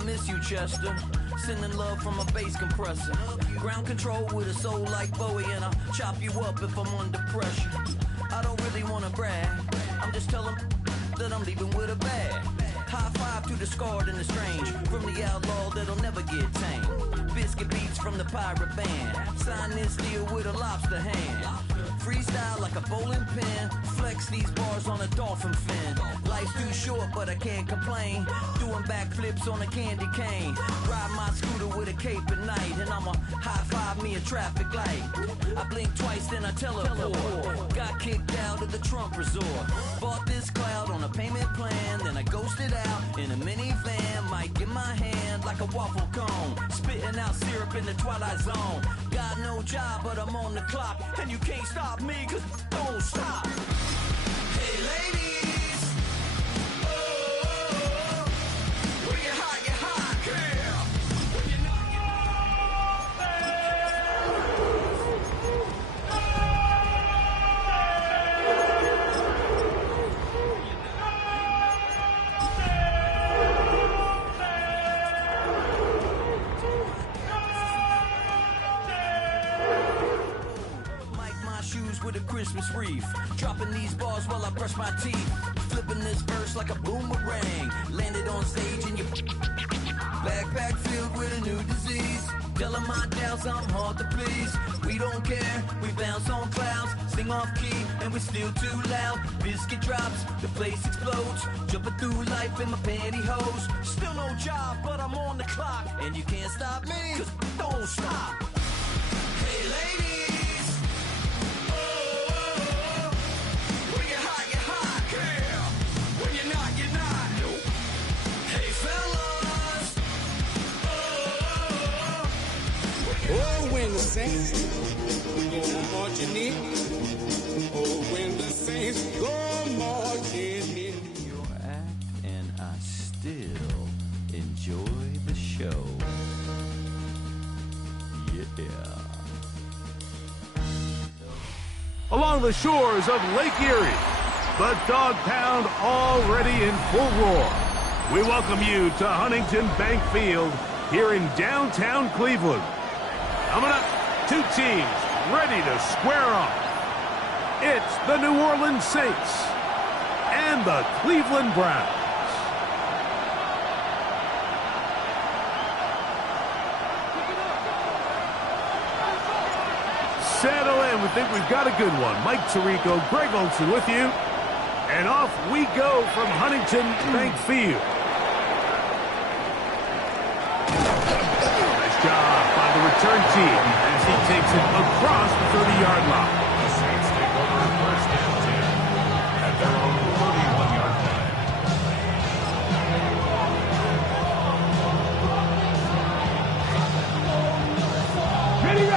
I miss you, Chester. Sending love from a bass compressor. Ground control with a soul like Bowie, and I'll chop you up if I'm under pressure. I don't really want to brag. I'm just telling that I'm leaving with a bag. High five to the scarred and the strange. From the outlaw that'll never get tamed. Biscuit beats from the pirate band. Sign this deal with a lobster hand. Freestyle like a bowling pin. Flex these bars on a dolphin fin. Life's too short, but I can't complain. Doing backflips on a candy cane. Ride my scooter with a cape at night. And I'ma high five me a traffic light. I blink twice, then I teleport. Got kicked out of the Trump resort. Bought this cloud on a payment plan. Then I ghosted out in a minivan. Mic in my hand like a waffle cone. Spitting out syrup in the twilight zone. Got no job, but I'm on the clock. And you can't stop me, cause don't stop. Hey ladies, oh, when you're hot, girl. When you're not, with a Christmas wreath. Dropping these bars while I brush my teeth. Flipping this verse like a boomerang. Landed on stage in your backpack filled with a new disease. Telling my doubts I'm hard to please. We don't care, we bounce on clouds. Sing off key and we're still too loud. Biscuit drops, the place explodes. Jumping through life in my pantyhose. Still no job, but I'm on the clock. And you can't stop me, cause don't stop. Hey ladies, oh, when the saints go marching in. Oh, when the saints go marching in. Your act, and I still enjoy the show. Yeah. Along the shores of Lake Erie, the Dog Pound already in full roar. We welcome you to Huntington Bank Field here in downtown Cleveland. Coming up, two teams ready to square off. It's the New Orleans Saints and the Cleveland Browns. Settle in. We think we've got a good one. Mike Tirico, Greg Olson with you. And off we go from Huntington Bank Field. Nice job by the return team as he takes it across the 30-yard line. The Saints take over first and 10 at their own 31-yard line. Ready.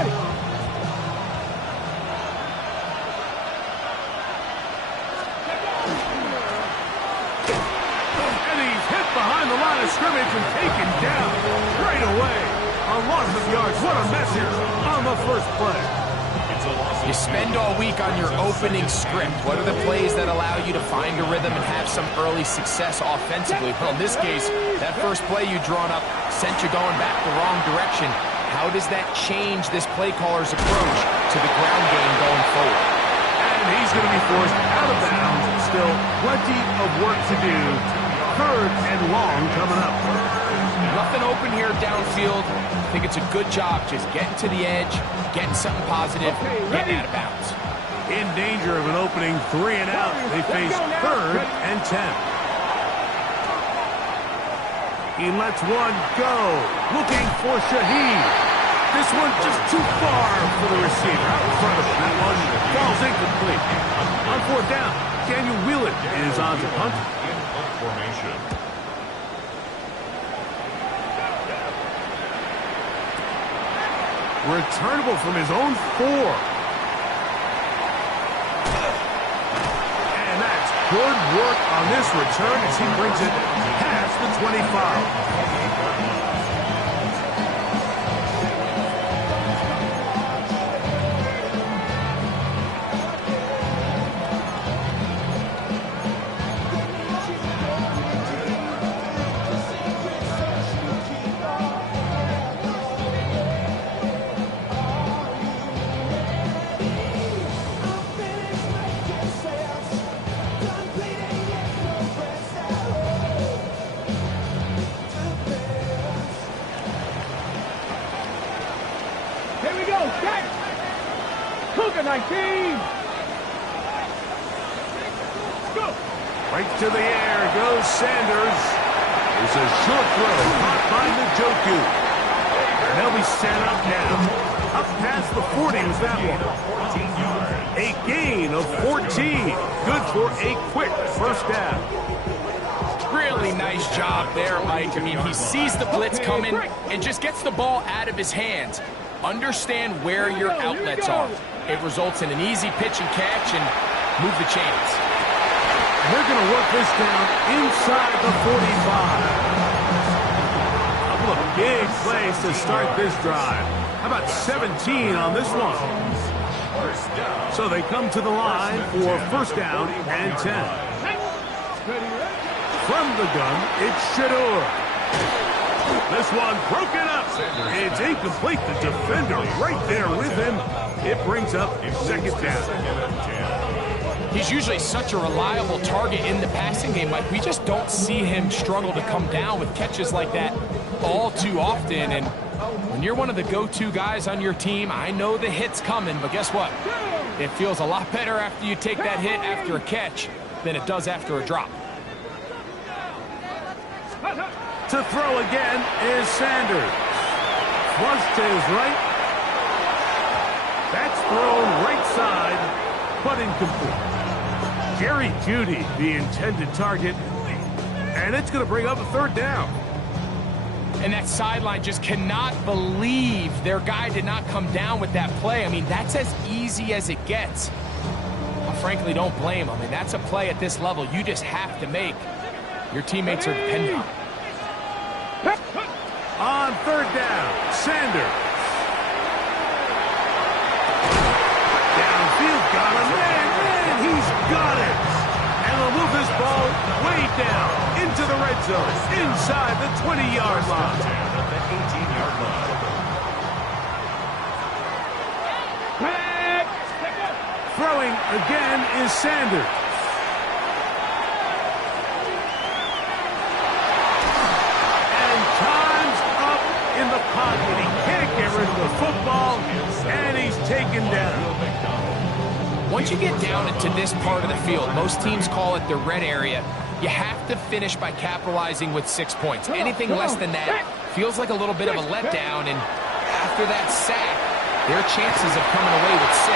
Behind the line of scrimmage and taken down right away. A loss of yards. What a mess here on the first play. You spend all week on your opening script. What are the plays that allow you to find a rhythm and have some early success offensively? Well, in this case, that first play you drawn up sent you going back the wrong direction. How does that change this play caller's approach to the ground game going forward? And he's going to be forced out of bounds. Still plenty of work to do. Third and long coming up. Nothing open here downfield. I think it's a good job just getting to the edge, getting something positive, getting out of bounds. In danger of an opening 3 and out. They face third and 10. He lets one go. Looking for Shaheed. This one just too far for the receiver. Out in front of him. That one falls incomplete. On fourth down, Daniel Wheelan is on to punt. Formation. Returnable from his own 4. And that's good work on this return as he brings it past the 25. Right to the air goes Sanders. It's a short throw caught by Njoku. And they'll be set up now. Up past the 40 was that one. A gain of 14. Good for a quick first down. Really nice job there, Mike. I mean, he sees the blitz coming and just gets the ball out of his hands. Understand where your outlets are. It results in an easy pitch and catch and move the chains. They're going to work this down inside the 45. A couple of big plays to start this drive. How about 17 on this one? So they come to the line for first down and 10. From the gun, it's Shadur. This one broken up. It's incomplete. The defender right there with him. It brings up second down. He's usually such a reliable target in the passing game, Mike. We just don't see him struggle to come down with catches like that all too often. And when you're one of the go-to guys on your team, I know the hit's coming, but guess what? It feels a lot better after you take that hit after a catch than it does after a drop. To throw again is Sanders. Flush to his right. That's thrown right side, but incomplete. Jerry Jeudy, the intended target, and it's going to bring up a third down. And that sideline just cannot believe their guy did not come down with that play. I mean, that's as easy as it gets. I frankly don't blame him. And that's a play at this level you just have to make. Your teammates are dependent on it. On third down, Sanders. Downfield, got him. Man, he's got it. And they'll move this ball way down into the red zone, inside the 20-yard line. Throwing again is Sanders. In the pocket. He can't get rid of the football, and he's taken down. Once you get down into this part of the field, most teams call it the red area, you have to finish by capitalizing with 6 points. Anything less than that feels like a little bit of a letdown, and after that sack, their chances of coming away with 6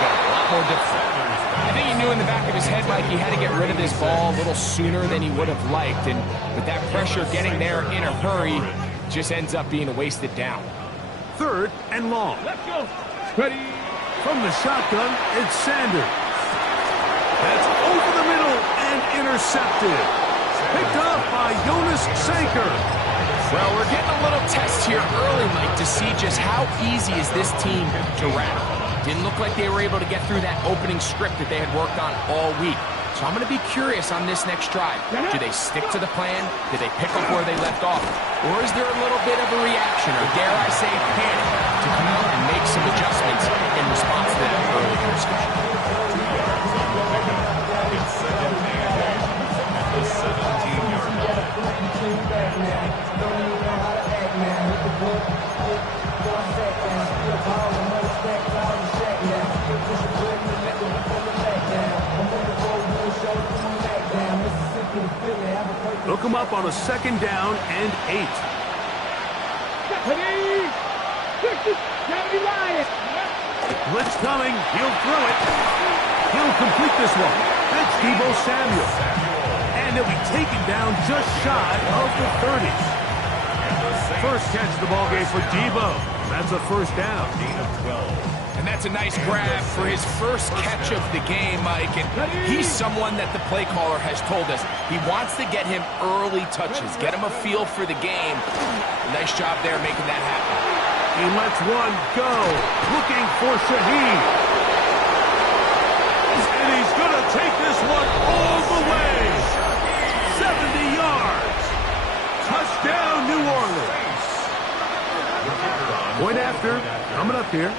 get a lot more difficult. I think he knew in the back of his head, Mike, he had to get rid of this ball a little sooner than he would have liked, and with that pressure getting there in a hurry, just ends up being a wasted down. Third and long. Let's go. Ready. From the shotgun, it's Sanders. That's over the middle and intercepted. Picked up by Jonas Sanker. Well, we're getting a little test here early, Mike, to see just how easy is this team to rattle. Didn't look like they were able to get through that opening script that they had worked on all week. So I'm going to be curious on this next drive. Do they stick to the plan? Do they pick up where they left off? Or is there a little bit of a reaction, or dare I say panic, to come out and make some adjustments in response to that early interception? It's second and 10 at the 17-yard Look him up on a second down and 8. Blitz coming. He'll throw it. He'll complete this one. That's Deebo Samuel. And he'll be taken down just shy of the 30. First catch of the ball game for Deebo. That's a first down. And that's a nice grab for his first catch of the game, Mike. And he's someone that the play caller has told us he wants to get him early touches, get him a feel for the game. Nice job there making that happen. He lets one go, looking for Shaheed. And he's going to take this one all the way. 70 yards. Touchdown, New Orleans. Point after, coming up here.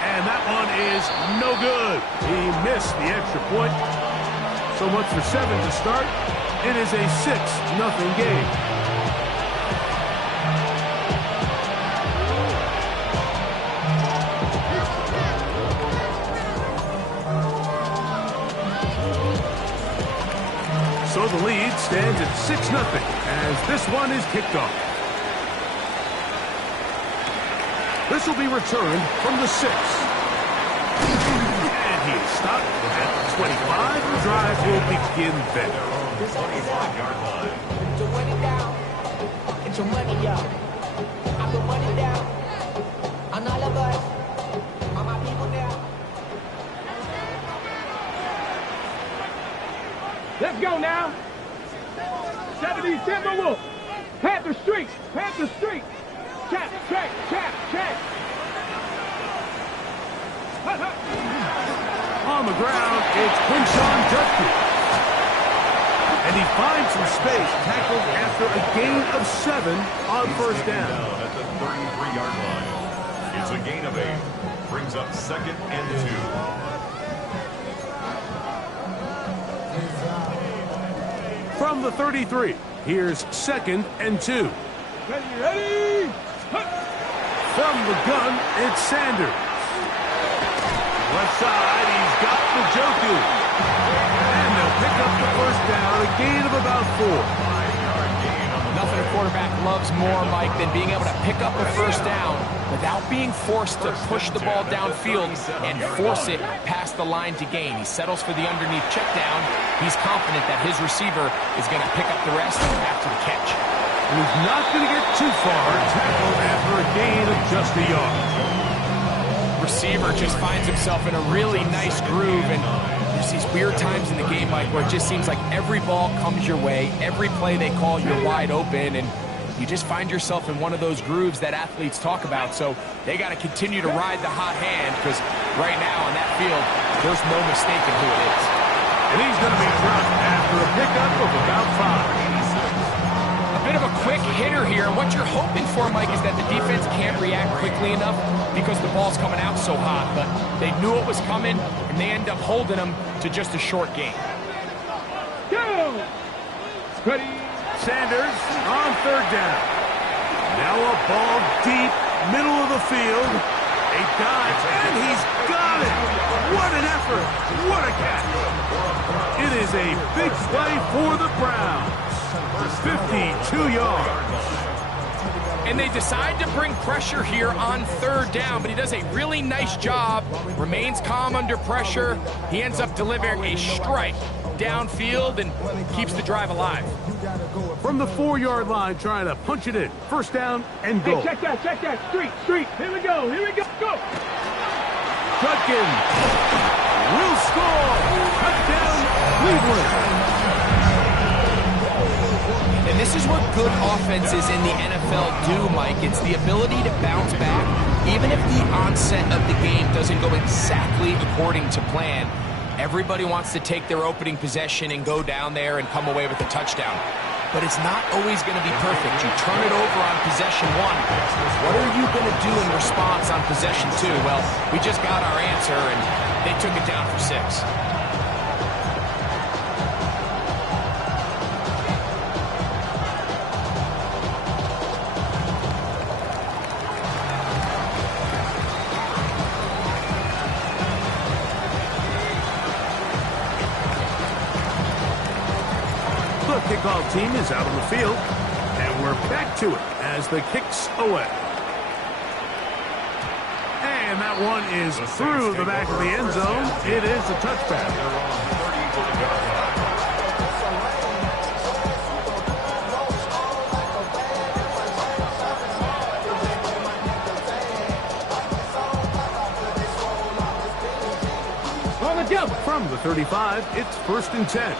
And that one is no good. He missed the extra point. So much for 7 to start. It is a 6-0 game. So the lead stands at 6-0 as this one is kicked off. This will be returned from the 6. And he is stopped at the 25. The drive will begin then. Get your money down. Get your money up. I put money down. On all of us. On my people now. Let's go now. 70 Timberwolf. Panther Street. Panther Street. Check, check, check, check. On the ground, it's Quinshawn Judkins. And he finds some space, tackled after a gain of 7 on first down. At the 33-yard line. It's a gain of 8. Brings up 2nd and 2. From the 33, here's 2nd and 2. Ready, ready. From the gun, it's Sanders. Left side, he's got Njoku. And they'll pick up the first down, a gain of about 4. Nothing a quarterback loves more, Mike, than being able to pick up a first down without being forced to push the ball downfield and force it past the line to gain. He settles for the underneath check down. He's confident that his receiver is going to pick up the rest after the catch. He's not going to get too far, tackled after a gain of just a yard. Receiver just finds himself in a really nice groove, and there's these weird times in the game, Mike, where it just seems like every ball comes your way, every play they call, you're wide open, and you just find yourself in one of those grooves that athletes talk about. So they got to continue to ride the hot hand, because right now on that field, there's no mistaking who it is. And he's going to be dropped after a pickup of about 5. Bit of a quick hitter here, and what you're hoping for, Mike, is that the defense can't react quickly enough because the ball's coming out so hot, but they knew it was coming, and they end up holding them to just a short gain. Go! Ready. Sanders on third down. Now a ball deep, middle of the field. A dive, and he's got it! What an effort! What a catch! It is a big play for the Browns. 52 yards. And they decide to bring pressure here on third down, but he does a really nice job, remains calm under pressure. He ends up delivering a strike downfield and keeps the drive alive. From the 4-yard line, trying to punch it in. First down and goal. Hey, check that, check that. Street, street. Here we go, go. Judkins will score. Touchdown, Cleveland. And this is what good offenses in the NFL do, Mike. It's the ability to bounce back, even if the onset of the game doesn't go exactly according to plan. Everybody wants to take their opening possession and go down there and come away with a touchdown. But it's not always going to be perfect. You turn it over on possession 1. What are you going to do in response on possession 2? Well, we just got our answer, and they took it down for 6. The kickoff team is out on the field, and we're back to it as the kick's away. And that one is through the back of the end zone. It is a touchback. On the jump. From the 35, it's 1st and 10.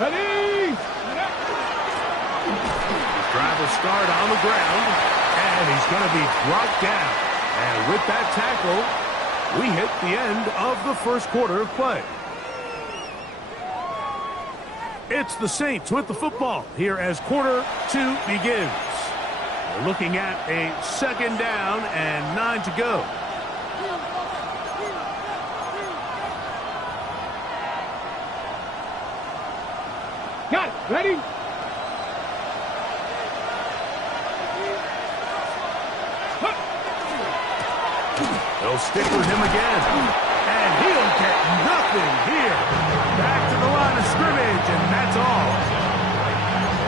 Ready. Drive will start on the ground, and he's going to be brought down. And with that tackle, we hit the end of the first quarter of play. It's the Saints with the football here as quarter 2 begins. We're looking at a 2nd down and 9 to go. Got it. Ready? They'll stick with him again. And he'll get nothing here. Back to the line of scrimmage, and that's all.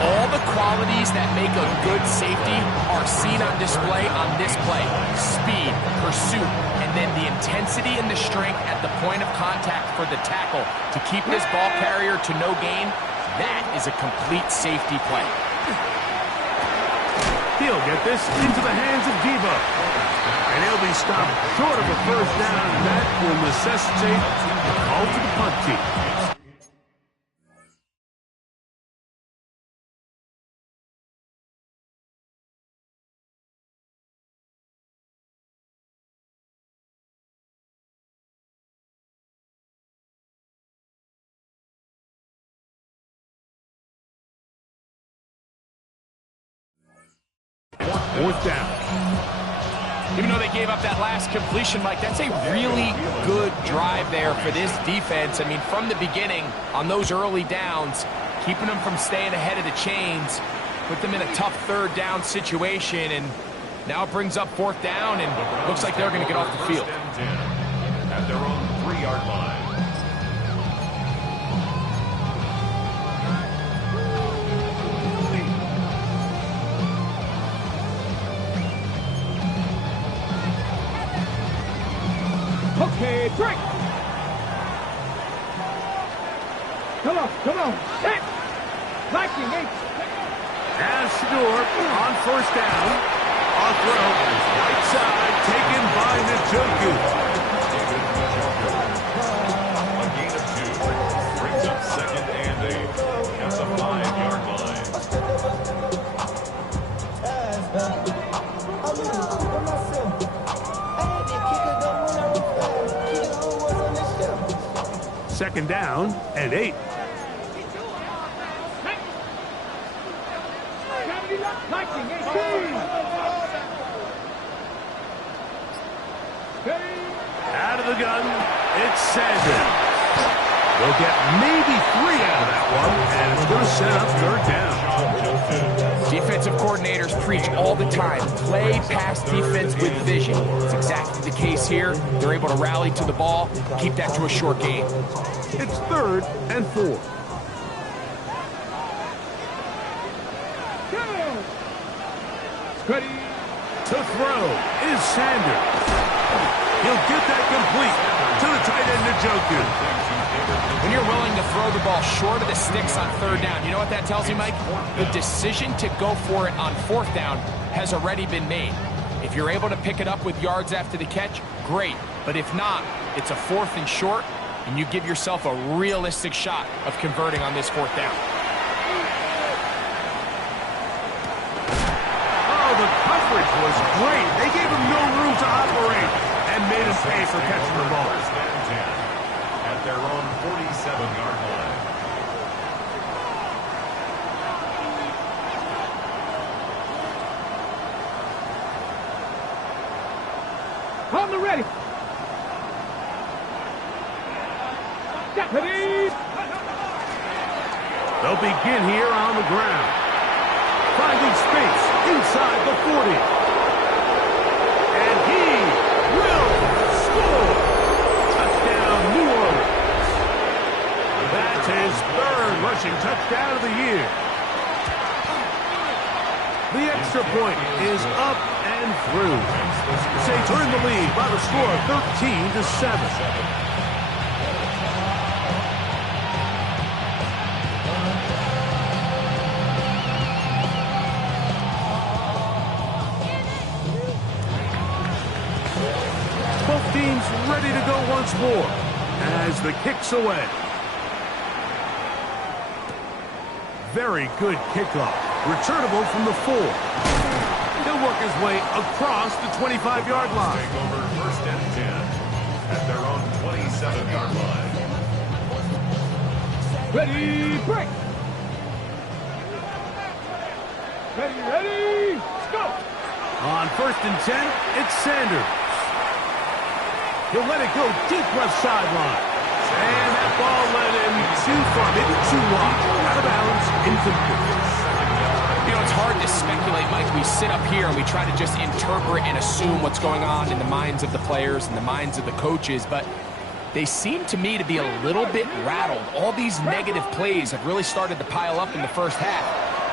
All the qualities that make a good safety are seen on display on this play. Speed, pursuit, and then the intensity and the strength at the point of contact for the tackle to keep this ball carrier to no gain. That is a complete safety play. He'll get this into the hands of Debo. And he'll be stopped short of a first down. That will necessitate a call to the punt team. Fourth down. Even though they gave up that last completion, Mike, that's a really good drive there for this defense. I mean, from the beginning, on those early downs, keeping them from staying ahead of the chains, put them in a tough third down situation, and now it brings up fourth down, and looks like they're going to get off the field. At their own 3-yard line. Okay, break. Come on. Hey. Lightning, hey. As Stewart on first down. On throw. Right side taken by Njoku. A gain of 2 brings up 2nd and 8 at the 5-yard line. Second down and 8. Lightning, hey. Out of the gun, it's Sanders. They'll get maybe 3 out of that one, and it's going to set up third down. Defensive coordinators preach all the time, play pass defense with vision. It's exactly the case here. They're able to rally to the ball, keep that to a short gain. It's 3rd and 4. Ready. To throw is Sanders. He'll get that complete to the tight end, Njoku. When you're willing to throw the ball short of the sticks on third down, you know what that tells you, Mike? The decision to go for it on fourth down has already been made. If you're able to pick it up with yards after the catch, great. But if not, it's a 4th and short, and you give yourself a realistic shot of converting on this fourth down. Oh, the coverage was great. They gave him no room to operate and made him pay for catching the ball. First and 10 at their own 47-yard line. On the ready. Ready. They'll begin here on the ground. Finding space inside the 40. And he will score. Touchdown, New Orleans. That's his 3rd rushing touchdown of the year. The extra point is up and through. Saints are in the lead by the score of 13-7. Teams ready to go once more as the kick's away. Very good kickoff. Returnable from the 4. He'll work his way across the 25-yard line. Take over 1st and 10 at their own 27-yard line. Ready, break. Ready, let's go. On 1st and 10, it's Sanders. He'll let it go deep left sideline. And that ball led him too far, maybe too wide. Out of bounds, incomplete. You know, it's hard to speculate, Mike. We sit up here and we try to just interpret and assume what's going on in the minds of the players and the minds of the coaches, but they seem to me to be a little bit rattled. All these negative plays have really started to pile up in the first half.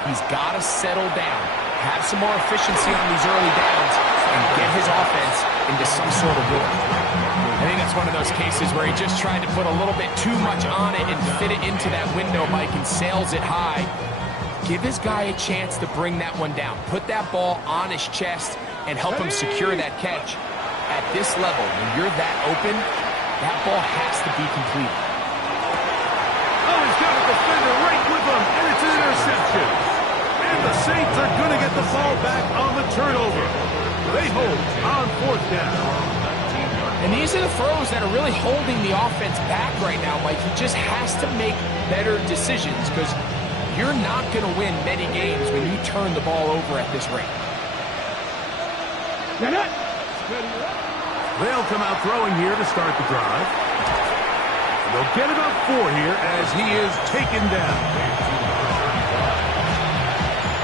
He's got to settle down, have some more efficiency on these early downs, and get his offense into some sort of rhythm. I think that's one of those cases where he just tried to put a little bit too much on it and fit it into that window, Mike, and sails it high. Give his guy a chance to bring that one down. Put that ball on his chest and help him secure that catch. At this level, when you're that open, that ball has to be completed. Oh, he's got a defender right with him, and it's an interception. And the Saints are going to get the ball back on the turnover. They hold on fourth down. And these are the throws that are really holding the offense back right now, Mike. He just has to make better decisions because you're not going to win many games when you turn the ball over at this rate. They'll come out throwing here to start the drive. And they'll get about 4 here as he is taken down.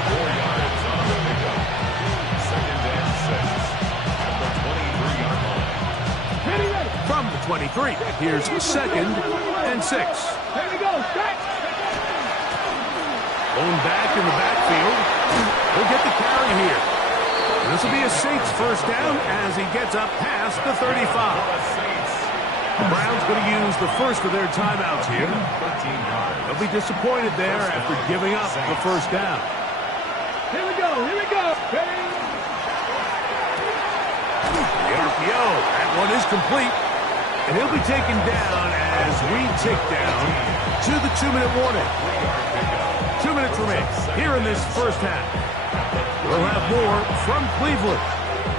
4 yards on the pickup. 2nd and 6 at the 23-yard line. From the 23, here's 2nd and 6. Here we go, set. Going back in the backfield. He'll get the carry here. This will be a Saints first down as he gets up past the 35. The Browns going to use the first of their timeouts here. They'll be disappointed there after giving up the first down. Here we go, here we go. The RPO, that one is complete. And he'll be taken down as we tick down to the 2-minute warning. 2 minutes remain here in this first half. We'll have more from Cleveland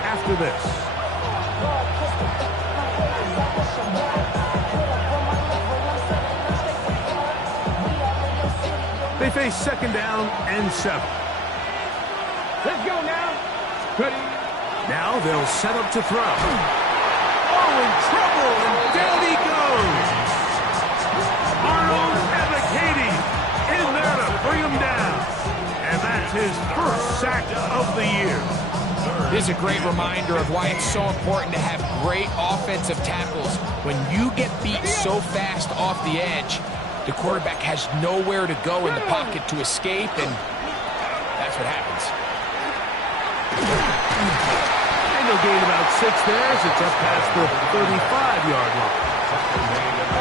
after this. They face 2nd down and 7. Let's go now. Ready. Now they'll set up to throw. Oh, in trouble, and down he goes. Arnold Ebiketie in there to bring him down. And that's his first sack of the year. This is a great reminder of why it's so important to have great offensive tackles. When you get beat so fast off the edge, the quarterback has nowhere to go in the pocket to escape, and that's what happens. And they'll gain about 6 there as it's up past the 35-yard line.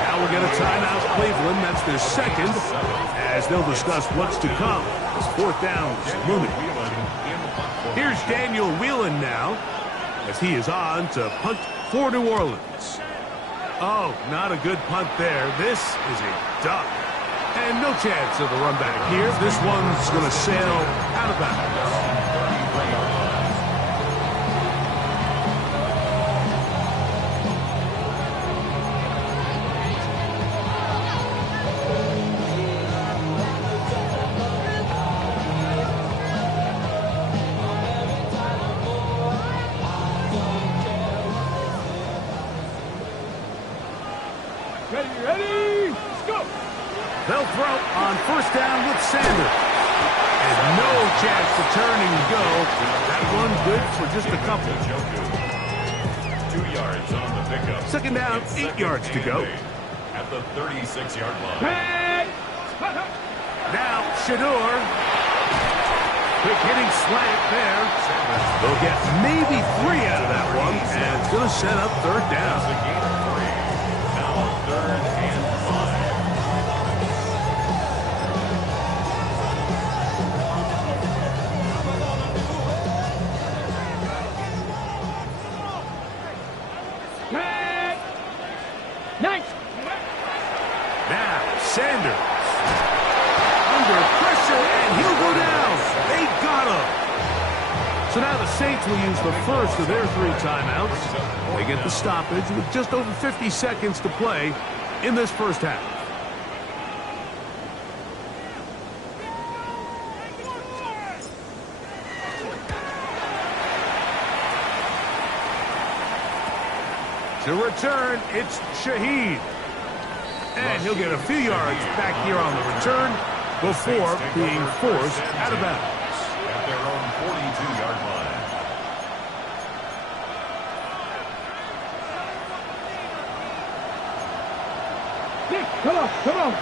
Now we'll get a timeout, Cleveland. That's their second, as they'll discuss what's to come as fourth down is looming. Here's Daniel Whelan now, as he is on to punt for New Orleans. Oh, not a good punt there. This is a duck. And no chance of a run back here. This one's going to sail out of bounds. Ready, let's go. They'll throw on first down with Sanders. And no chance to turn and go. That one good for just a couple. 2 yards on the pickup. 2nd down, 8 yards to go. At the 36-yard line. Hey. Now, Shador. Quick hitting slant there. They'll get maybe 3 out of that one. And it's going to set up third down. A gain of 3. Now 3rd and 5. Nice. Now, Sanders. Under pressure, and he'll go down. They got him. So now the Saints will use the first of their 3 timeouts. They get the stoppage with just over 50 seconds to play in this first half. To return, it's Shaheed. And he'll get a few yards back here on the return before being forced out of bounds. At their own 42-yard line. Come on, come on.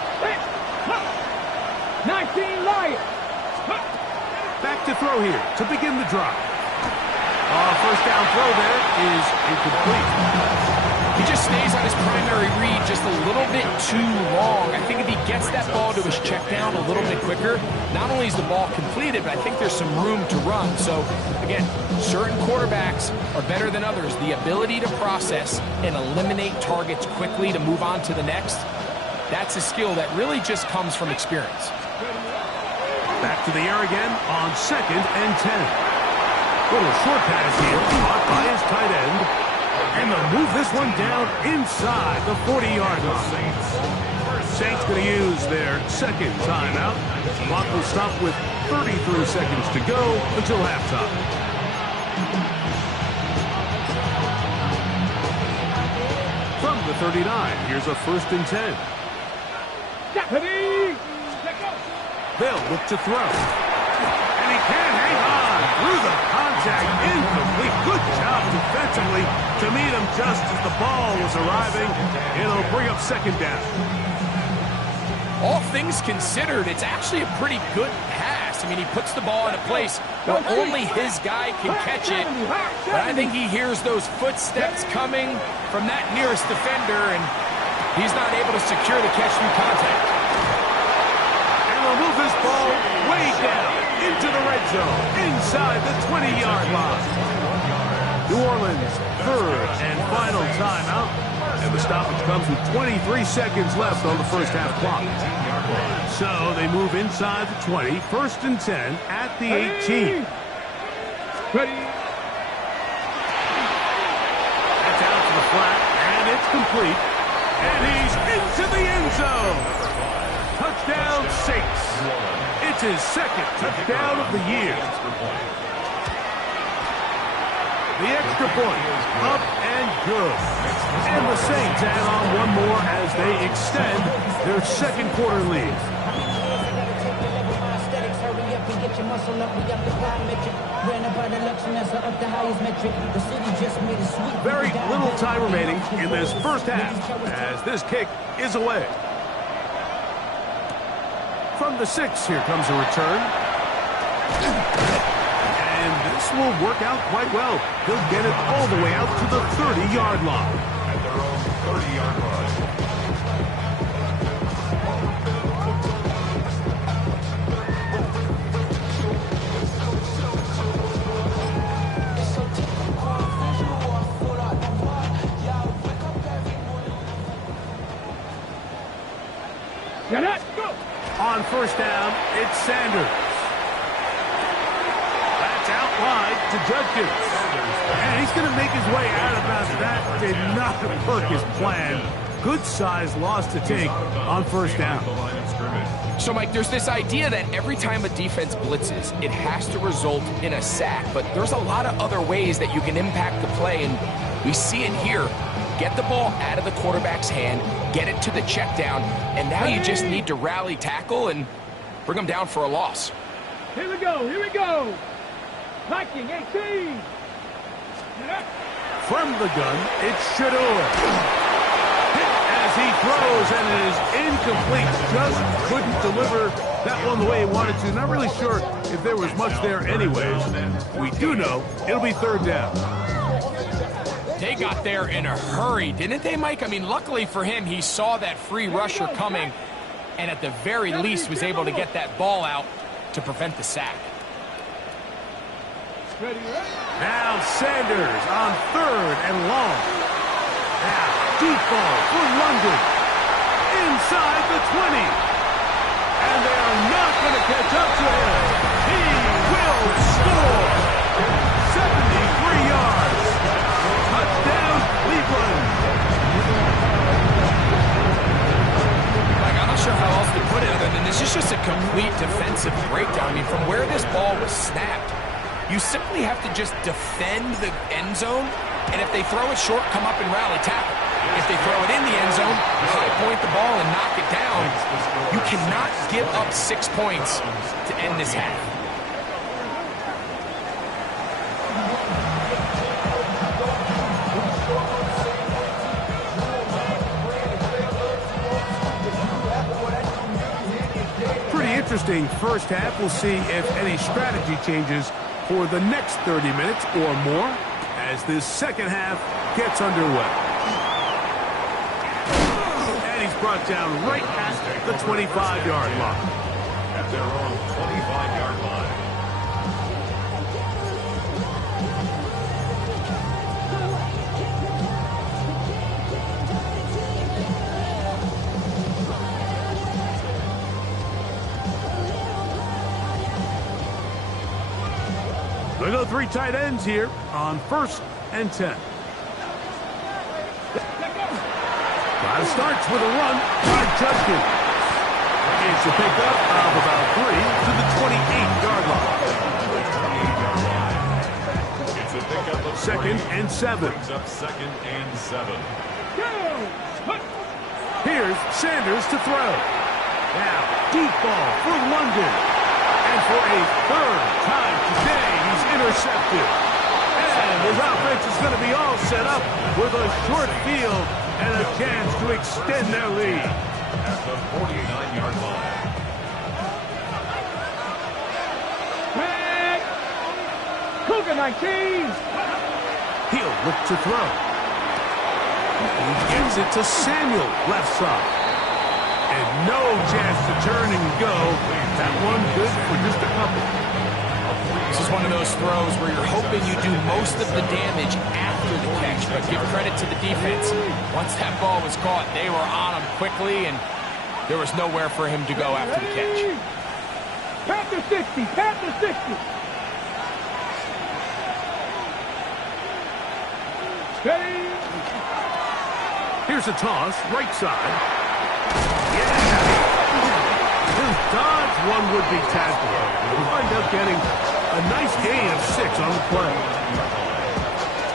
19 Lions. Back to throw here to begin the drive. First down throw there is incomplete. He just stays on his primary read just a little bit too long. I think if he gets that ball to his check down a little bit quicker, not only is the ball completed, but I think there's some room to run. So, again, certain quarterbacks are better than others. The ability to process and eliminate targets quickly to move on to the next, that's a skill that really just comes from experience. Back to the air again on 2nd and 10. Little short pass here, caught by his tight end. And they'll move this one down inside the 40-yard line. Saints going to use their second timeout. Clock will stop with 33 seconds to go until halftime. From the 39, here's a 1st and 10. They'll look to throw. And he can hang on through the contact, incomplete. Good job defensively to meet him just as the ball was arriving. It'll bring up 2nd down. All things considered, it's actually a pretty good pass. I mean, he puts the ball in a place where only his guy can catch it. But I think he hears those footsteps coming from that nearest defender, and he's not able to secure the catch through contact. And we'll move this ball way down into the red zone, inside the 20-yard line. New Orleans' 3rd and final timeout. And the stoppage comes with 23 seconds left on the first half clock. So they move inside the 20, 1st and 10 at the 18. Ready. That's out to the flat, and it's complete. And he's into the end zone. Touchdown, Saints. It's his 2nd touchdown of the year. The extra point, up and good. And the Saints add on one more as they extend their 2nd quarter lead. Very little time remaining in this first half as this kick is away. From the 6, here comes a return. And this will work out quite well. He'll get it all the way out to the 30-yard line. At their own 30-yard line. On 1st down, it's Sanders. That's out wide to Judkins. And he's going to make his way out of bounds. That did not work his plan. Good size loss to take on 1st down. So, Mike, there's this idea that every time a defense blitzes, it has to result in a sack. But there's a lot of other ways that you can impact the play, and we see it here. Get the ball out of the quarterback's hand, get it to the check down, and now you just need to rally tackle and bring them down for a loss. Here we go, here we go. Viking 18. From the gun, it's Shador. Hit as he throws, and it is incomplete. Just couldn't deliver that one the way he wanted to. Not really sure if there was much there anyways. We do know it'll be 3rd down. They got there in a hurry, didn't they, Mike? I mean, luckily for him, he saw that free rusher coming and at the very least was able to get that ball out to prevent the sack. Now Sanders on 3rd and long. Now deep ball for London. Inside the 20. And they are not going to catch up to him. He will score. 73 yards. Touchdown, Cleveland. Like, I'm not sure how else to put it other than this is just a complete defensive breakdown. I mean, from where this ball was snapped, you simply have to just defend the end zone, and if they throw it short, come up and rally tackle. If they throw it in the end zone, high point the ball and knock it down. You cannot give up 6 points to end this half. Pretty interesting first half. We'll see if any strategy changes for the next 30 minutes or more as this second half gets underway. And he's brought down right at the 25-yard line. At their own 25-yard line. They go 3 tight ends here on 1st and 10. Starts with a run by Judkins. It's a pickup of about 3 to the 28-yard line. It's a pickup of 2nd and 7. Brings up 2nd and 7. Here's Sanders to throw. Now, deep ball for London. And for a 3rd time today, he's intercepted. And his offense is going to be all set up with a short field and a chance to extend their lead. At the 49-yard line. Cougar 19. He'll look to throw. He gets it to Samuel, left side. And no chance to turn and go. That one good for just a couple. This is one of those throws where you're hoping you do most of the damage after the catch, but give credit to the defense. Once that ball was caught, they were on him quickly, and there was nowhere for him to go after the catch. Panther 60, Panther 60. Steady. Here's a toss, right side. Yeah! His dodge one would-be tackler. He'll wind up getting a nice gain of 6 on the play.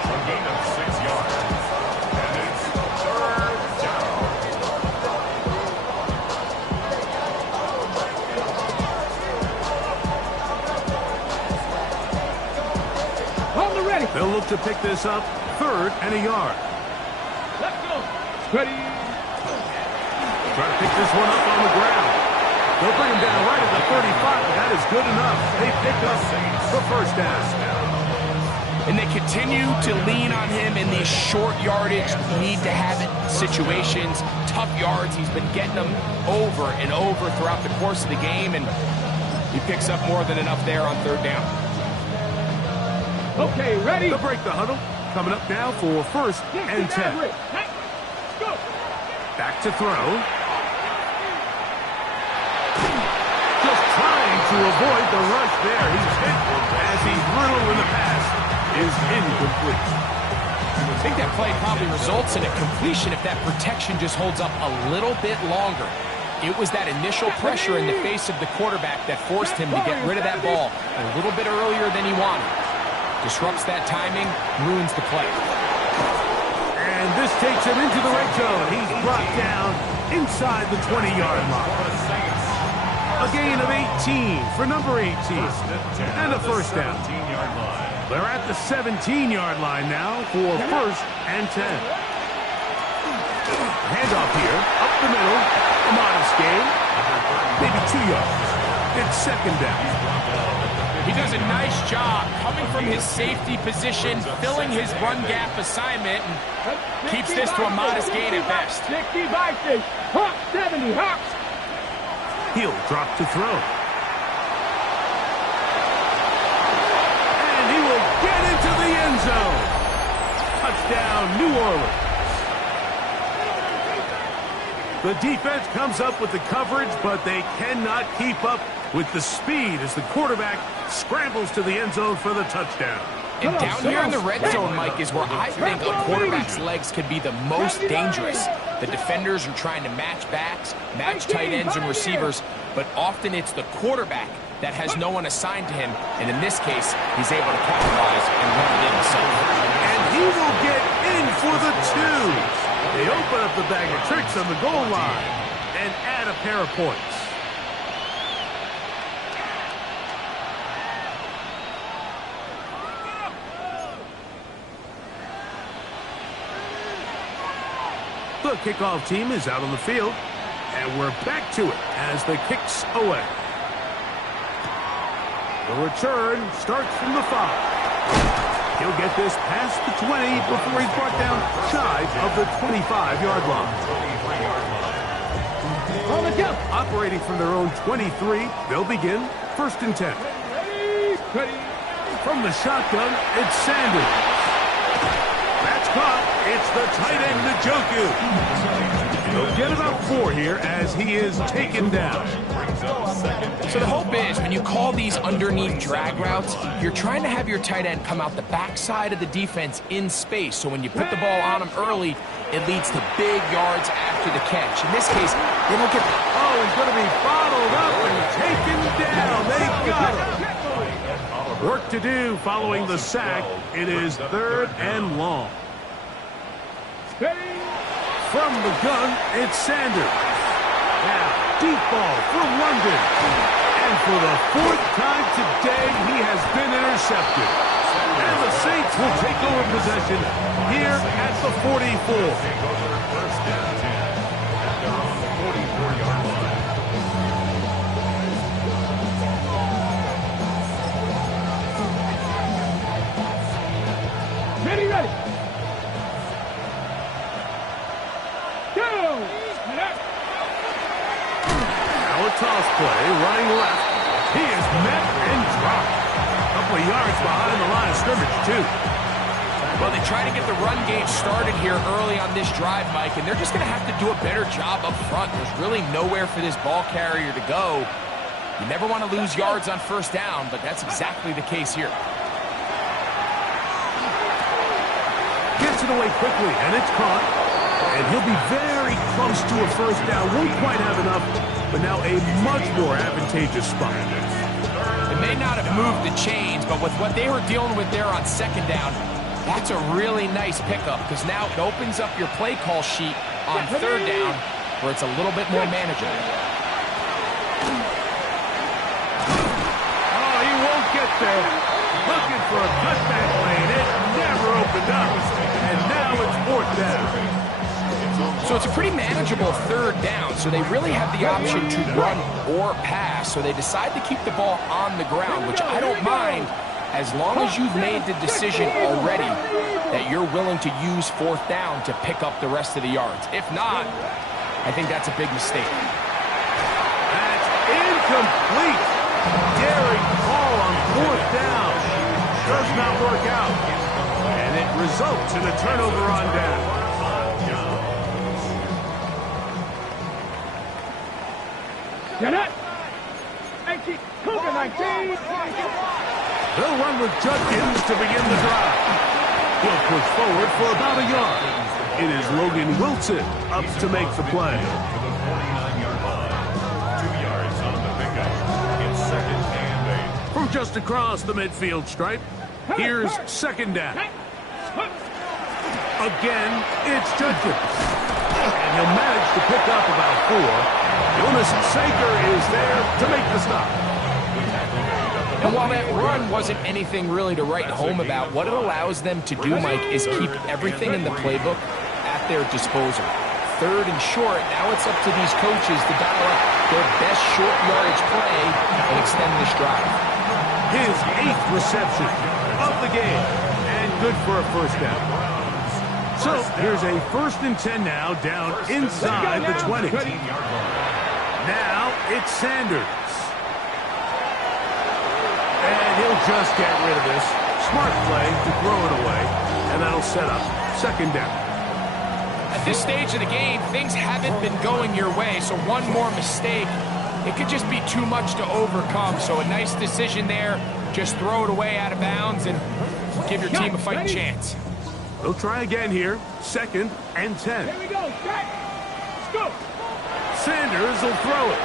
A gain of 6 yards. And it's 3rd down. Hold the ready. They'll look to pick this up 3rd and a yard. Let's go. Ready. Try to pick this one up on the ground. They'll bring him down right at the 35, but that is good enough. They pick up the 1st down. And they continue to lean on him in these short yardage, need-to-have-it situations, tough yards. He's been getting them over and over throughout the course of the game, and he picks up more than enough there on 3rd down. Okay, ready. They'll break the huddle. Coming up now for 1st and 10. Go. Back to throw. Just trying to avoid the rush there. He's hit as he threw when the pass is incomplete. I think that play probably results in a completion if that protection just holds up a little bit longer. It was that initial pressure in the face of the quarterback that forced him to get rid of that ball a little bit earlier than he wanted. Disrupts that timing, ruins the play. And this takes him into the red zone. He's brought down inside the 20-yard line. A gain of 18 for number 18. And a 1st down. They're at the 17-yard line now for 1st and 10. Handoff here, up the middle. A modest gain. Maybe 2 yards. It's 2nd down. He does a nice job coming from his safety position, filling his run gap assignment, and keeps this to a modest gain at best. 60 by 6. Hawk 70. Hawks. He'll drop to throw. And he will get into the end zone. Touchdown, New Orleans. The defense comes up with the coverage, but they cannot keep up with the speed as the quarterback scrambles to the end zone for the touchdown. And down here in the red zone, Mike, is where I think a quarterback's legs could be the most dangerous. The defenders are trying to match backs, match tight ends and receivers, but often it's the quarterback that has no one assigned to him, and in this case, he's able to capitalize and run it in himself. And He will get in for the 2. They open up the bag of tricks on the goal line and add a pair of points. The kickoff team is out on the field, and we're back to it as the kick's away. The return starts from the 5. He'll get this past the 20 before he's brought down shy of the 25-yard line. On the count. Operating from their own 23, they'll begin 1st and 10. Ready. From the shotgun, it's Sanders. That's caught. It's the tight end, Njoku. He'll get about 4 here as he is taken down. So the hope is when you call these underneath drag routes, you're trying to have your tight end come out the backside of the defense in space. So when you put the ball on him early, it leads to big yards after the catch. In this case, they don't get... Oh, he's going to be bottled up and taken down. They got him. Work to do following the sack. It is 3rd and long. From the gun, it's Sanders. Now, deep ball for London. And for the 4th time today, he has been intercepted. And the Saints will take over possession here at the 44. Ready. Go. Now a toss play, running left. He is met and dropped. A couple of yards behind the line of scrimmage, too. Well, they try to get the run game started here early on this drive, Mike, and they're just going to have to do a better job up front. There's really nowhere for this ball carrier to go. You never want to lose yards on 1st down, but that's exactly the case here. Gets it away quickly, and it's caught. And he'll be very close to a 1st down. Won't quite have enough, but now a much more advantageous spot. It may not have moved the chains, but with what they were dealing with there on 2nd down, that's a really nice pickup because now it opens up your play call sheet on 3rd down where it's a little bit more manageable. Oh, he won't get there. Looking for a cutback lane. It never opened up. And now it's 4th down. So it's a pretty manageable 3rd down, so they really have the option to run or pass. So they decide to keep the ball on the ground, which I don't mind as long as you've made the decision already that you're willing to use 4th down to pick up the rest of the yards. If not, I think that's a big mistake. That's incomplete. Daring call on 4th down. Does not work out. And it results in a turnover on down. Get it. 19. Cougar 19. They'll run with Judkins to begin the drive. He'll push forward for about a yard. It is Logan Wilson up to make the play. To the 49-yard line. 2 yards on the pickup. It's 2nd and 8. From just across the midfield stripe, here's 2nd down. Again, it's Judkins. And he'll manage to pick up about 4. Jonas Saker is there to make the stop. And while that run wasn't anything really to write home about, what it allows them to do, Mike, is keep everything in the playbook at their disposal. 3rd and short, now it's up to these coaches to dial up their best short yardage play and extend this drive. His 8th reception of the game, and good for a 1st down. So here's a 1st and 10 now, down inside the 20. Now it's Sanders. And he'll just get rid of this. Smart play to throw it away, and that'll set up 2nd down. At this stage of the game, things haven't been going your way, so one more mistake, it could just be too much to overcome. So a nice decision there. Just throw it away out of bounds and give your team a fighting chance. They'll try again here. 2nd and 10. Here we go. Let's go. Sanders will throw it.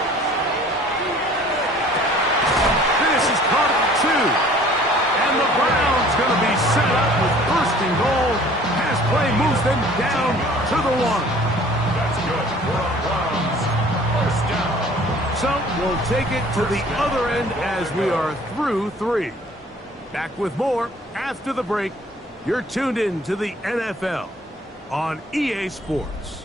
This is caught at 2. And the Browns going to be set up with 1st and goal moves them down to the 1. That's good. We're on Browns. First down. So we'll take it to the other end as we are through 3. Back with more after the break. You're tuned in to the NFL on EA Sports.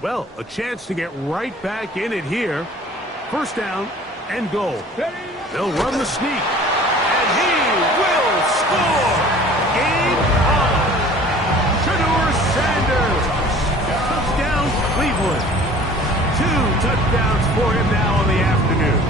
Well, a chance to get right back in it here. First down and goal. They'll run the sneak. And he will score. Game on. Shedeur Sanders. Touchdown, Cleveland. 2 touchdowns for him now on the afternoon.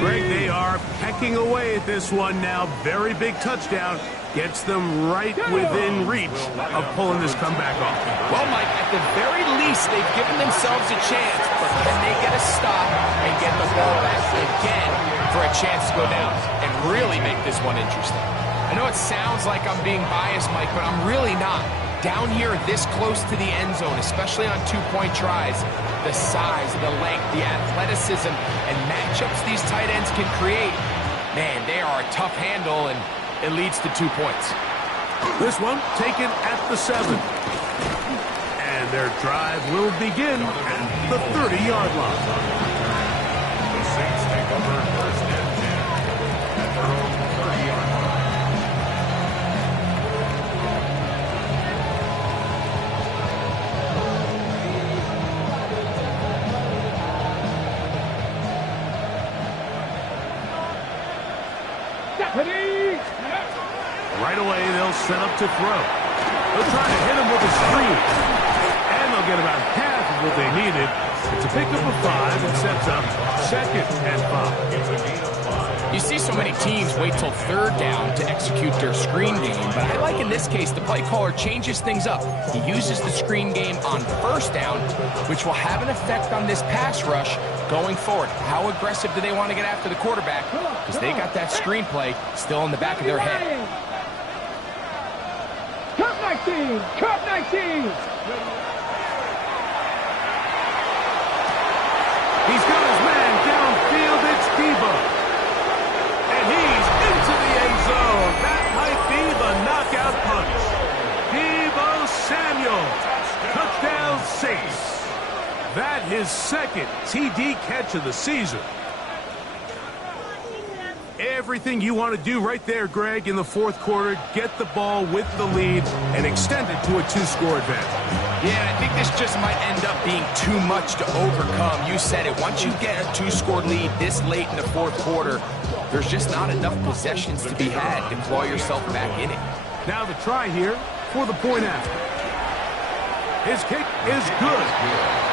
Greg, they are pecking away at this one now. Very big touchdown. Gets them right within reach of pulling this comeback off. Well, Mike, at the very least, they've given themselves a chance, but can they get a stop and get the ball back again for a chance to go down and really make this one interesting? I know it sounds like I'm being biased, Mike, but I'm really not. Down here this close to the end zone, especially on 2-point tries, the size, the length, the athleticism, and matchups these tight ends can create, man, they are a tough handle, and it leads to 2 points. This one taken at the 7. And their drive will begin at the 30-yard line. The Saints take over first and 10 at their own 30-yard line. Right away, they'll set up to throw. They'll try to hit him with a screen. And they'll get about half of what they needed. It's a pickup of 5 and sets up 2nd and 5. You see so many teams wait till 3rd down to execute their screen game, but I like in this case the play caller changes things up. He uses the screen game on 1st down, which will have an effect on this pass rush going forward. How aggressive do they want to get after the quarterback? Because they got that screen play still in the back of their head. Cup 19! Cup 19! He's got his man downfield. It's Debo. And he's into the end zone. That might be the knockout punch. Debo Samuel. Touchdown Saints. That his 2nd TD catch of the season. Everything you want to do right there, Greg, in the 4th quarter. Get the ball with the lead and extend it to a 2-score advantage. Yeah, I think this just might end up being too much to overcome. You said it. Once you get a 2-score lead this late in the 4th quarter, there's just not enough possessions to be had to claw yourself back in it. Now the try here for the point after. His kick is good.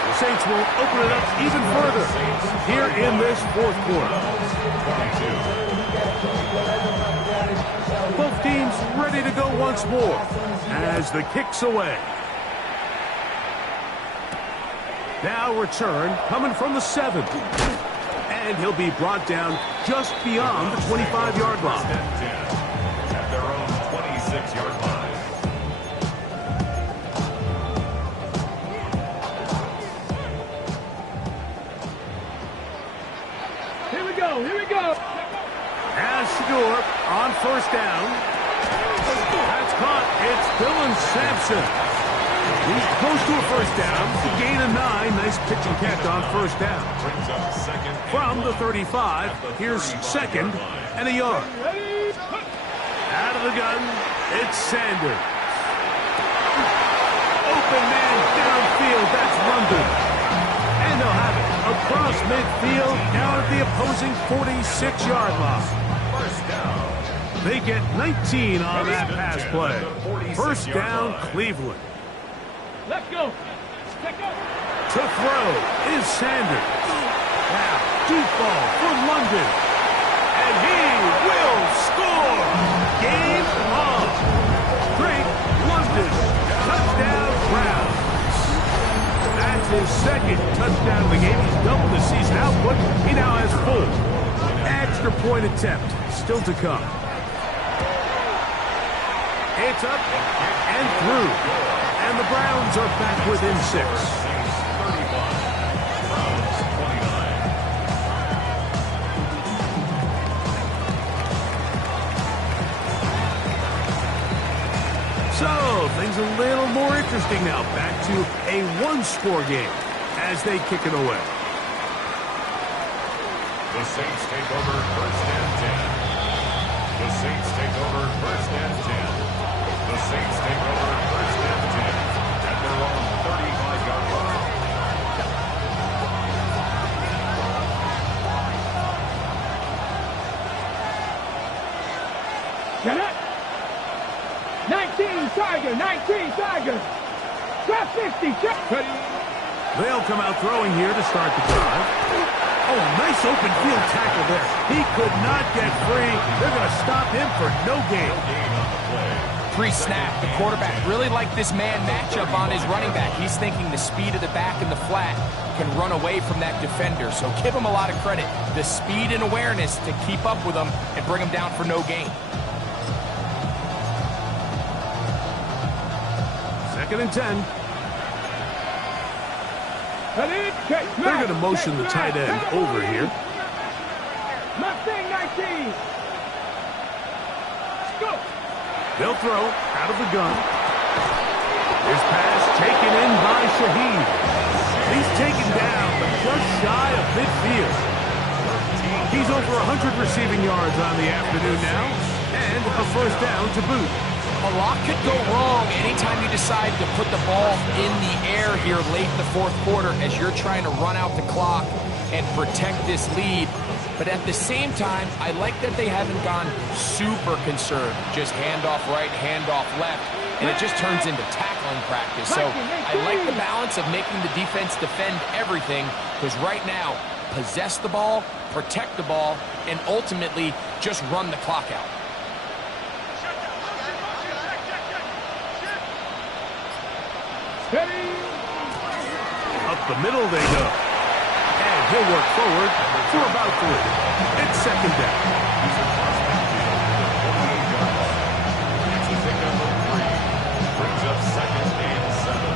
The Saints will open it up even further here in this 4th quarter. Both teams ready to go once more as the kick's away. Now return coming from the 7. And he'll be brought down just beyond the 25-yard line. At their own 26-yard line. Here we go, here we go. As Shedeur on 1st down. That's caught. It's Dylan Sampson. He's close to a 1st down. The gain of 9. Nice pitch and catch on 1st down. From the 35, here's 2nd and a yard. Out of the gun, it's Sanders. Open man downfield. That's London. And they'll have it across midfield down at the opposing 46-yard line. They get 19 on that pass play. 1st down, Cleveland. Let's go. To throw is Sanders. Now, deep ball for London. And he will score. Game on. Drake London. Touchdown Browns. That's his 2nd touchdown of the game. He's doubled his season output. He now has 4. Extra point attempt still to come. It's up and through. And the Browns are back within 6. So, things a little more interesting now. Back to a one-score game as they kick it away. The Saints take over first and 10. The Saints take over first and 10. The Saints take over first and 10 at their own 35-yard line. Get it. 19 Tiger, 19 Tiger. Drop 60, check. They'll come out throwing here to start the drive. Oh, nice open field tackle there. He could not get free. They're going to stop him for no gain. Pre-snap, the quarterback really liked this man matchup on his running back. He's thinking the speed of the back in the flat can run away from that defender. So give him a lot of credit. The speed and awareness to keep up with him and bring him down for no gain. Second and 10. They're going to motion the tight end over here. Mustang 19. Go. They'll throw out of the gun. His pass taken in by Shaheed. He's taken down, but just shy of midfield. He's over 100 receiving yards on the afternoon now, and a first down to boot. A lot could go wrong anytime you decide to put the ball in the air here late in the fourth quarter as you're trying to run out the clock and protect this lead. But at the same time, I like that they haven't gone super conserved. Just handoff right, handoff left, and it just turns into tackling practice. So I like the balance of making the defense defend everything, because right now, possess the ball, protect the ball, and ultimately just run the clock out. Up the middle they go. And he'll work forward for about 3. It's second down. It's a pickup of 3. Brings up second and 7.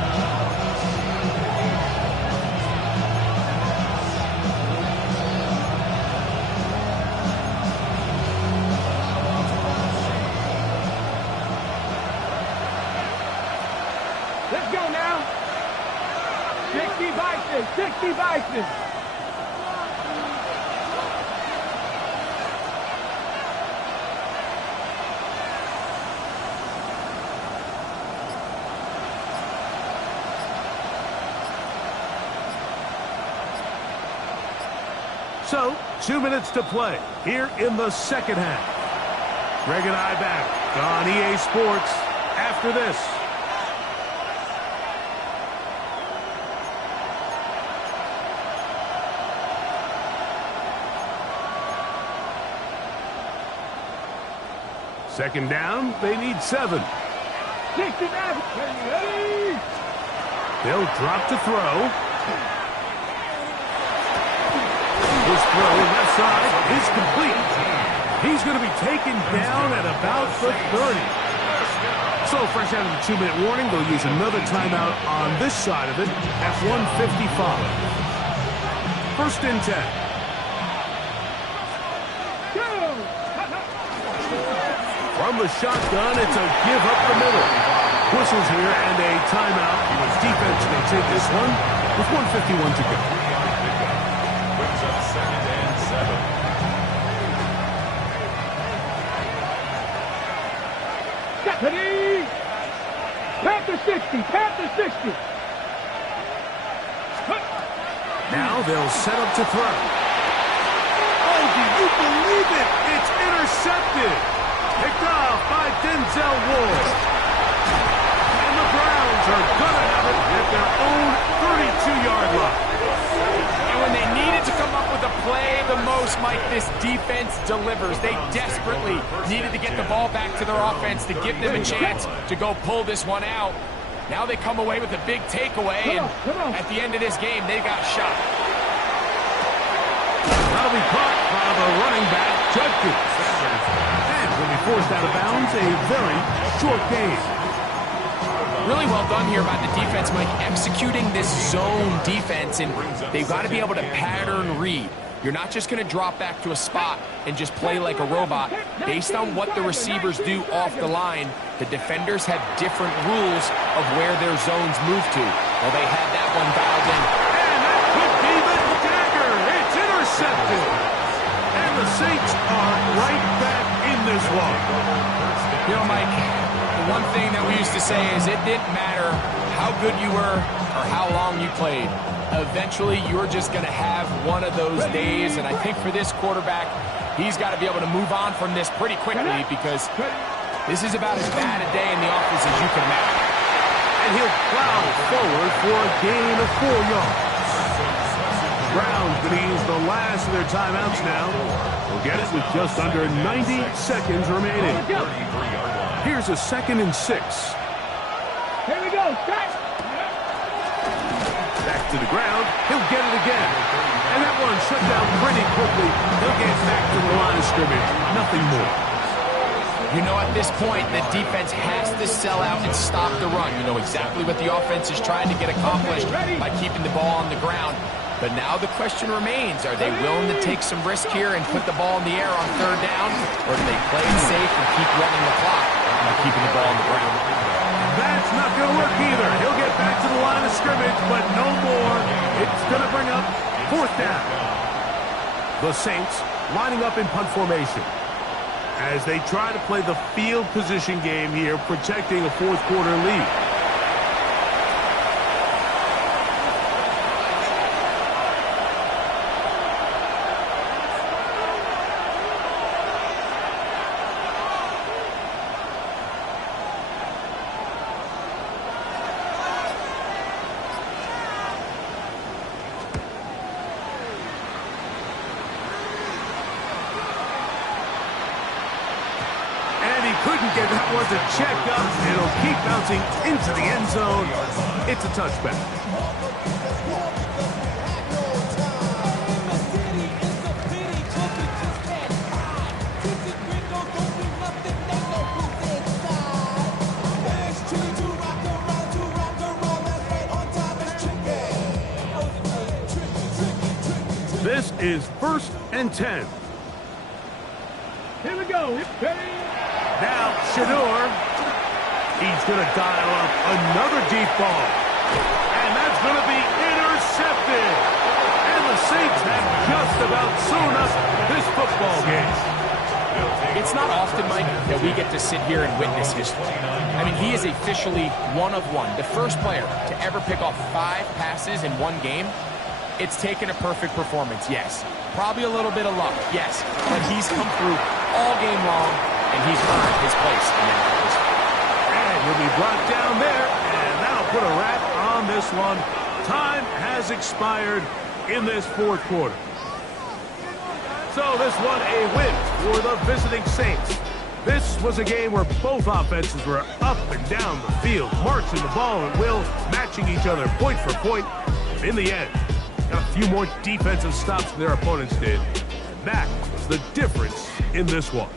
Let's go now. 60 Bison, 60 Bison. So, 2 minutes to play here in the second half. Greg and I back on EA Sports after this. Second down, they need 7. 69. They'll drop to throw. His throw left side is complete. He's going to be taken down at about the 30. So fresh out of the 2-minute warning, they'll use another timeout on this side of it at 1:55. First and 10. From the shotgun, it's a give up the middle. Whistles here and a timeout. Defense may take this one with 1:51 to go. Brings up second and 7. Deputy! Panther 60, Panther 60. Now they'll set up to throw. Oh, do you believe it? It's intercepted. Picked off by Denzel Ward. And the Browns are going to have it at their own 32-yard line. And when they needed to come up with a play the most, Mike, this defense delivers. They desperately needed to get the ball back to their offense to give them a chance to go pull this one out. Now they come away with a big takeaway, and at the end of this game, they got shot. That'll be caught by the running back, Judkins. And will be forced out of bounds, a very short game. Really well done here by the defense, Mike, executing this zone defense, and they've got to be able to pattern read. You're not just going to drop back to a spot and just play like a robot. Based on what the receivers do off the line, the defenders have different rules of where their zones move to. Well, they had that one dialed in. And that could be the dagger. It's intercepted. And the Saints are right back in this one. You know, Mike, the one thing that we used to say is it didn't matter how good you were or how long you played. Eventually, you're just going to have one of those days, and I think for this quarterback, he's got to be able to move on from this pretty quickly because this is about as bad a day in the office as you can imagine. And he'll plow forward for a gain of 4 yards. Browns going to use the last of their timeouts now. We'll get it with just under 90 seconds remaining. Here's a 2nd and 6. Here we go. Start. Back to the ground. He'll get it again. And that one shut down pretty quickly. He'll get back to the line of scrimmage. Nothing more. You know, at this point, the defense has to sell out and stop the run. You know exactly what the offense is trying to get accomplished by keeping the ball on the ground. But now the question remains, are they willing to take some risk here and put the ball in the air on 3rd down? Or do they play it safe and keep running the clock by keeping the ball on the ground? That's not going to work either. He'll get back to the line of scrimmage, but no more. It's going to bring up 4th down. The Saints lining up in punt formation as they try to play the field position game here, protecting a 4th quarter lead. Couldn't get that one to check up. It'll keep bouncing into the end zone. It's a touchback. This is 1st and 10. Here we go. Now, Shador, he's going to dial up another deep ball. And that's going to be intercepted. And the Saints have just about sewn up this football game. It's not often, Mike, that we get to sit here and witness history. I mean, he is officially one of one. The first player to ever pick off 5 passes in one game. It's taken a perfect performance, yes. Probably a little bit of luck, yes. But he's come through all game long. And he's earned his place in that. And he'll be brought down there, and that'll put a wrap on this one. Time has expired in this 4th quarter. So this one a win for the visiting Saints. This was a game where both offenses were up and down the field, marching the ball at will, matching each other point for point. In the end, got a few more defensive stops than their opponents did. And that was the difference in this one.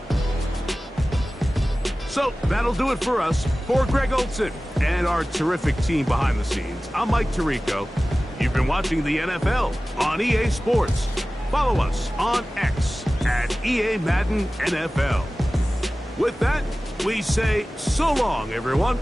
So that'll do it for us. For Greg Olson and our terrific team behind the scenes, I'm Mike Tirico. You've been watching the NFL on EA Sports. Follow us on X at EA Madden NFL. With that, we say so long, everyone.